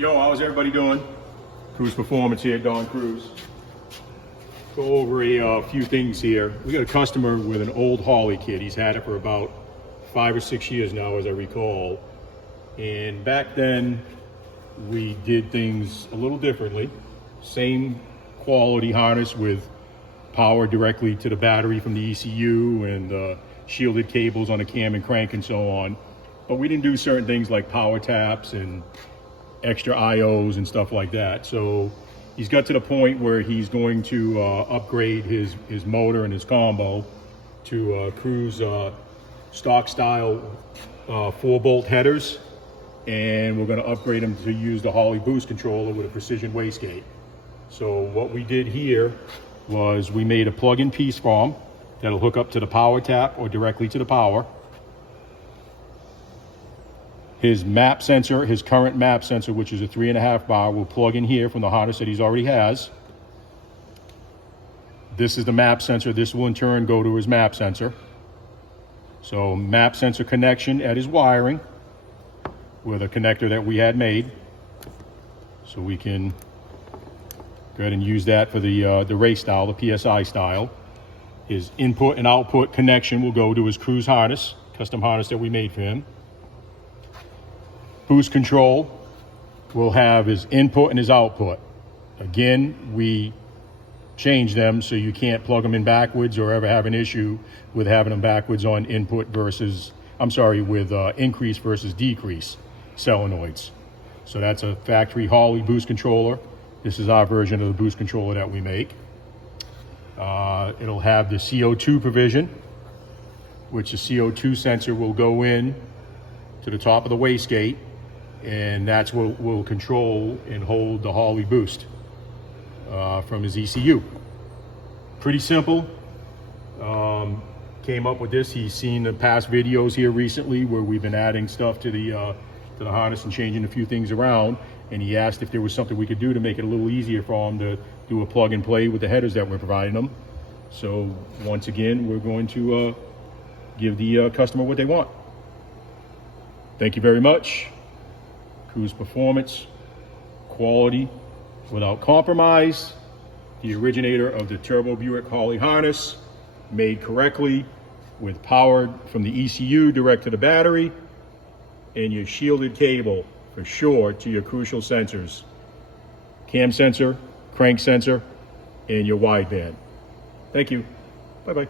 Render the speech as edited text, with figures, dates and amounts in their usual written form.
Yo, how's everybody doing? CRUZ Performance here, Don CRUZ. Go over a few things here. We got a customer with an old Holley kit. He's had it for about 5 or 6 years now, as I recall. And back then, we did things a little differently. Same quality harness with power directly to the battery from the ECU and shielded cables on the cam and crank and so on. But we didn't do certain things like power taps and extra IOs and stuff like that. So he's got to the point where he's going to upgrade his motor and his combo to CRUZ stock style 4-bolt headers, and we're going to upgrade him to use the Holley boost controller with a precision wastegate. So what we did here was we made a plug-in piece for him that'll hook up to the power tap or directly to the power. His map sensor, his current map sensor, which is a 3.5 bar, will plug in here from the harness that he's already has. This is the map sensor. This will in turn go to his map sensor. So map sensor connection at his wiring with a connector that we had made. So we can go ahead and use that for the race style, the PSI style. His input and output connection will go to his CRUZ harness, custom harness that we made for him. Boost control will have his input and his output. Again, we change them so you can't plug them in backwards or ever have an issue with having them backwards on input versus, with increase versus decrease solenoids. So that's a factory Holley boost controller. This is our version of the boost controller that we make. It'll have the CO2 provision, which the CO2 sensor will go in to the top of the wastegate, and that's what will control and hold the Holley boost from his ECU. Pretty simple. Came up with this. He's seen the past videos here recently where we've been adding stuff to the harness and changing a few things around, and he asked if there was something we could do to make it a little easier for him to do a plug and play with the headers that we're providing them. So once again, we're going to give the customer what they want. Thank you very much. CRUZ Performance, quality without compromise, the originator of the Turbo Buick Holley harness, made correctly with power from the ECU direct to the battery, and your shielded cable for sure to your crucial sensors, cam sensor, crank sensor, and your wideband. Thank you. Bye-bye.